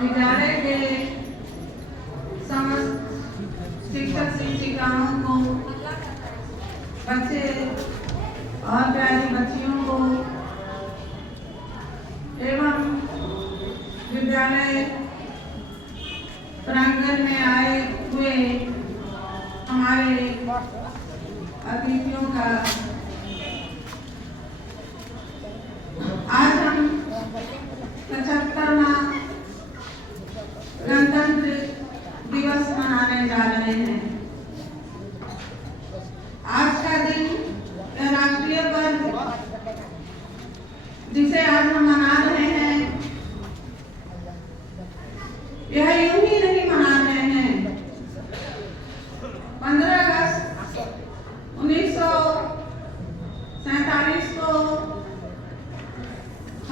विद्यालय के समस्त शिक्षक शिक्षिकाओं को, बच्चे और प्यारी बच्चियों को एवं विद्यालय प्रांगण में आए हुए हमारे अतिथियों का आज हम 75वां गणतंत्र दिवस मनाने जा रहे हैं। आज का दिन राष्ट्रीय पर्व जिसे आज हम मना रहे हैं, यह यूं ही नहीं मना रहे हैं। 15 अगस्त 1947 को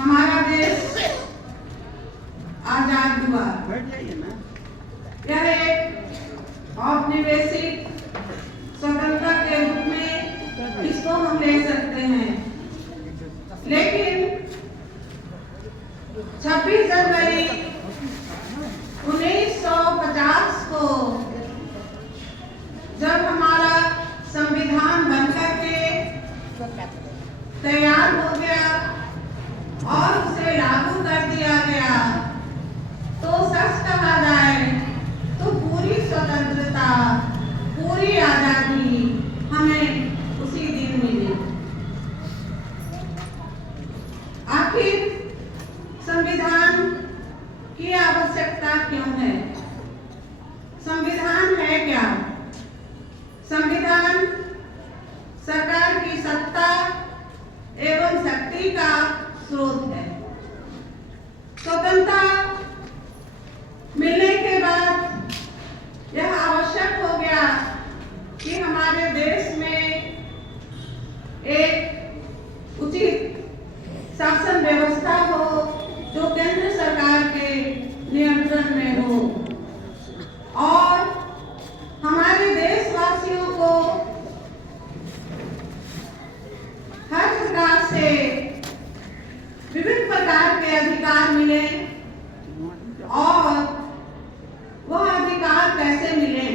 हमारा देश आजाद हुआ। यह एक औपनिवेशिक स्वतंत्रता के रूप में इसको हम ले सकते हैं, लेकिन 26 जनवरी 1950 को जब हमारा संविधान बनकर के तैयार हो गया और उसे लागू कर दिया गया, तो सच कहा जाए तो पूरी स्वतंत्रता, पूरी आजादी हमें उसी दिन मिली। आखिर संविधान की आवश्यकता क्यों है? संविधान है क्या? संविधान सरकार की सत्ता एवं शक्ति का स्रोत है। स्वतंत्रता मिलने के बाद यह आवश्यक हो गया कि हमारे देश में एक उचित शासन व्यवस्था हो जो केंद्र सरकार के नियंत्रण में हो और हमारे देशवासियों को हर प्रकार से विभिन्न प्रकार के अधिकार मिले। और वह अधिकार कैसे मिले,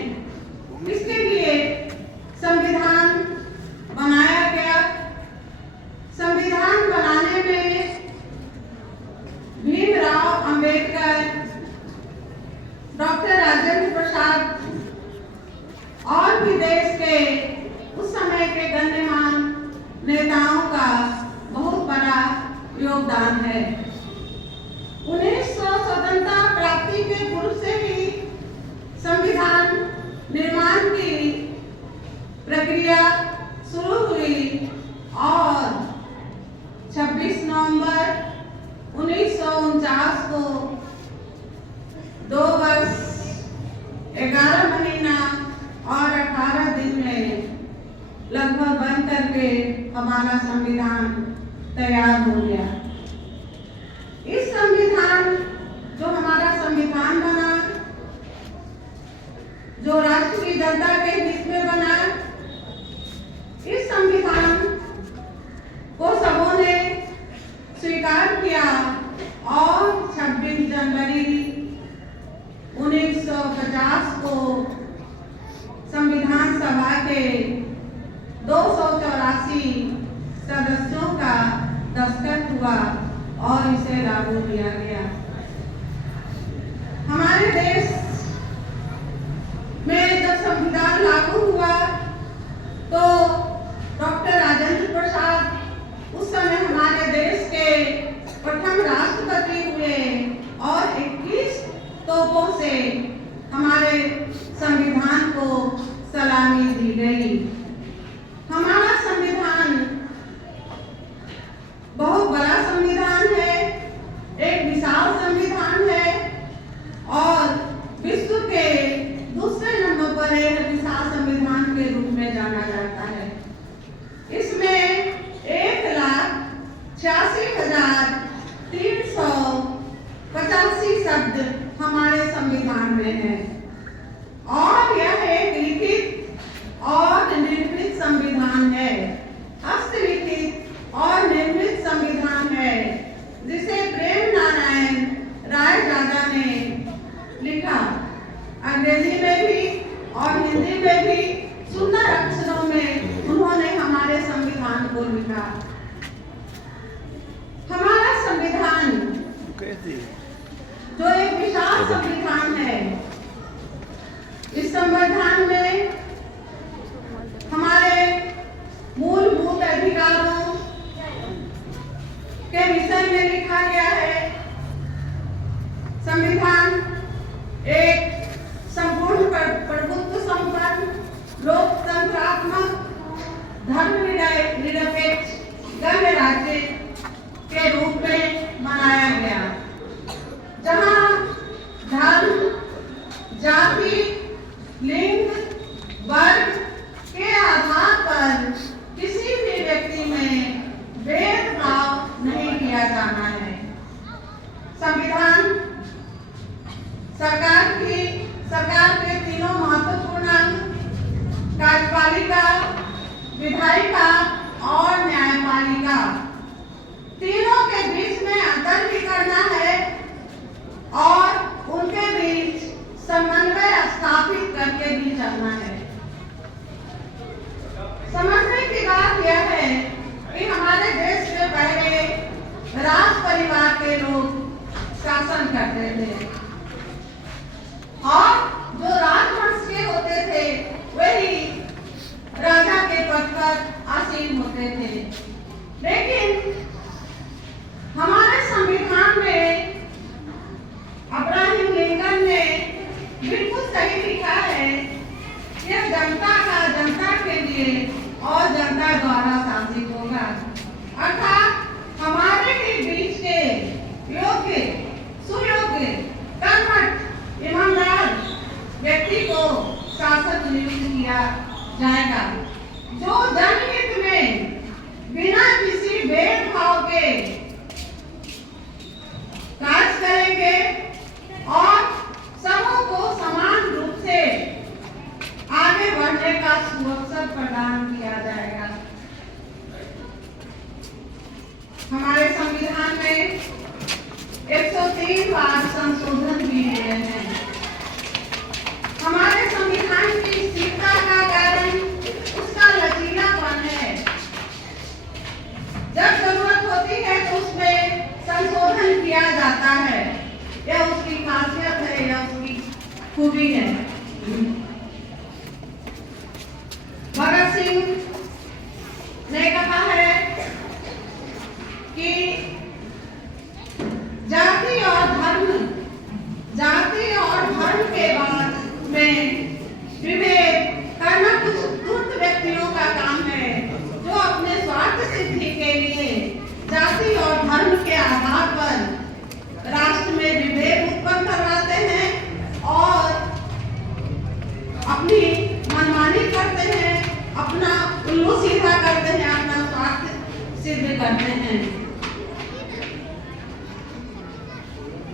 इसके लिए संविधान बनाया गया। संविधान बनाने में भीमराव अंबेडकर, डॉक्टर राजेंद्र प्रसाद और भी देश के उस समय के गण्यमान नेताओं का बहुत बड़ा योगदान है। 1900 स्वतंत्रता प्राप्ति के पूर्व से ही संविधान निर्माण की प्रक्रिया शुरू हुई और 26 नवंबर 1949 को 2 वर्ष 11 महीना और 18 दिन में लगभग बन करके हमारा संविधान तैयार हो गया। इस संविधान जो हमारा संविधान बना, जो राष्ट्र की जनता के हित में बना, इस संविधान को सबों ने स्वीकार किया और 26 जनवरी 1950 को संविधान सभा के 284 सदस्यों का दस्तखत हुआ और इसे लागू किया गया। हमारे देश में जब संविधान लागू हुआ तो डॉक्टर राजेंद्र प्रसाद उस समय हमारे देश के प्रथम राष्ट्रपति हुए और 21 तोपों से हमारे संविधान को सलामी दी गई। हमारा संविधान बहुत बड़ा संविधान है, एक विशाल संविधान है और विश्व के दूसरे नंबर पर एक विशाल संविधान के रूप में जाना जाता है। इसमें 1,86,385 शब्द हमारे संविधान में है और यह एक लिखित और अंग्रेजी में भी और हिंदी में भी सुंदर अक्षरों में उन्होंने हमारे संविधान को लिखा। हमारा संविधान जो एक विशाल संविधान है, इस संविधान में हमारे मूलभूत अधिकारों के विषय में लिखा गया है। संविधान एक संपूर्ण प्रभुत्व संपन्न लोकतंत्रात्मक धर्मनिरपेक्ष गणराज्य के रूप में मनाया गया, जहां धर्म, जाति, लिंग, वर्ग के आधार पर किसी भी व्यक्ति में भेदभाव नहीं किया जाना है। संविधान सरकार के तीनों महत्वपूर्ण अंग कार्यपालिका, विधायिका और न्यायपालिका, तीनों के बीच में अंतर भी करना है और उनके बीच समन्वय स्थापित करके भी चलना है। समझने की बात यह है कि हमारे देश में पहले राज परिवार के लोग शासन करते थे और जो राजवंश के होते थे वही राजा के पद पर आसीन होते थे। लेकिन हमारे संविधान में अब्राहम लिंकन ने बिल्कुल सही लिखा है, यह जनता के लिए और जनता द्वारा शासित होगा, अर्थात हमारे ही बीच के योग्य, सुयोग्य, कर्मठ, ईमानदार व्यक्ति को शासक नियुक्त किया जाएगा, जो जनहित में बिना किसी भेदभाव के कार्य करेंगे और सबों को समान रूप से आगे बढ़ने का सुअवसर प्रदान किया जाएगा। हमारे संविधान में 103 बार संशोधन भी हुए हैं। हमारे संविधान की स्थिरता का कारण उसका लचीलापन है। जब जरूरत होती है तो उसमें संशोधन किया जाता है, यह उसकी खासियत है, यह उसकी खूबी है। भगत सिंह ने कहा है कि जाति और धर्म के बाद में विभेद करना कुछ दुष्ट व्यक्तियों का काम है, जो अपने स्वार्थ सिद्धि के लिए जाति और धर्म के आधार पर राष्ट्र में विभेद उत्पन्न करवाते हैं और अपनी मनमानी करते हैं, अपना उल्लू सीधा करते हैं, अपना स्वार्थ सिद्ध करते हैं।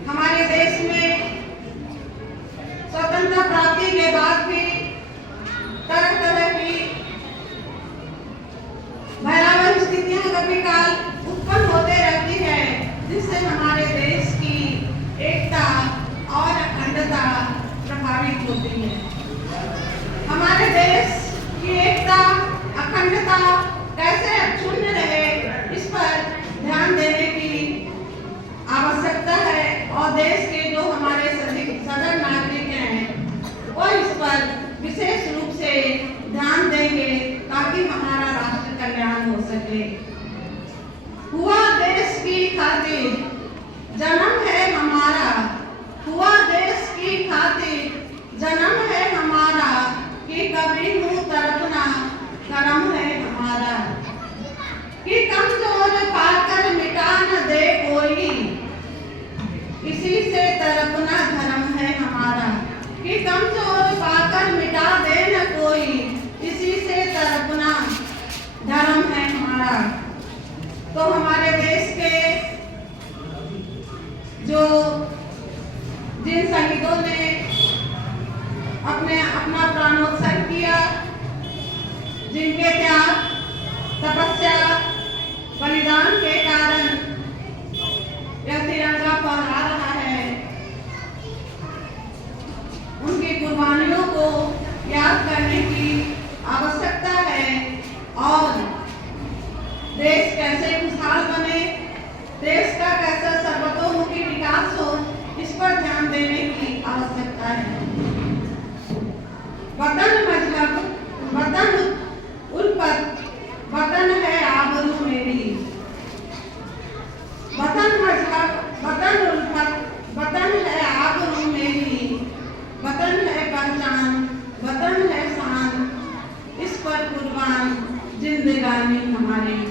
हमारे देश में स्वतंत्रता प्राप्ति के बाद भी तरह तरह की भयावह स्थितियां कभी काल उत्पन्न होते रहती है, जिससे हमारे देश की एकता और अखंडता प्रभावित होती है। हमारे देश की एकता, अखंडता कैसे अक्षुण्ण रहे, इस पर ध्यान देने की आवश्यकता है और देश के जो हमारे सदर नागरिक हैं वो इस पर विशेष रूप से ध्यान देंगे ताकि हमारा राष्ट्र कल्याण हो सके। हुआ देश की खातिर जन्म है हमारा, हुआ देश की खातिर जन्म है हमारा, कि कभी मुंह तरफना करम है हमारा, कि कमजोर पाकर मिटा न दे कोई, इसी से तरफना धर्म है हमारा, कि कमजोर पाकर मिटा दे न कोई, इसी से तरफना धर्म है हमारा। तो हमारे देश के जो जिन शहीदों ने अपना प्राणोत्सर्ग किया, जिनके त्याग, तपस्या, बलिदान के कारण यह तिरंगा फहरा रहा है, उनकी जिंदगानी हमारी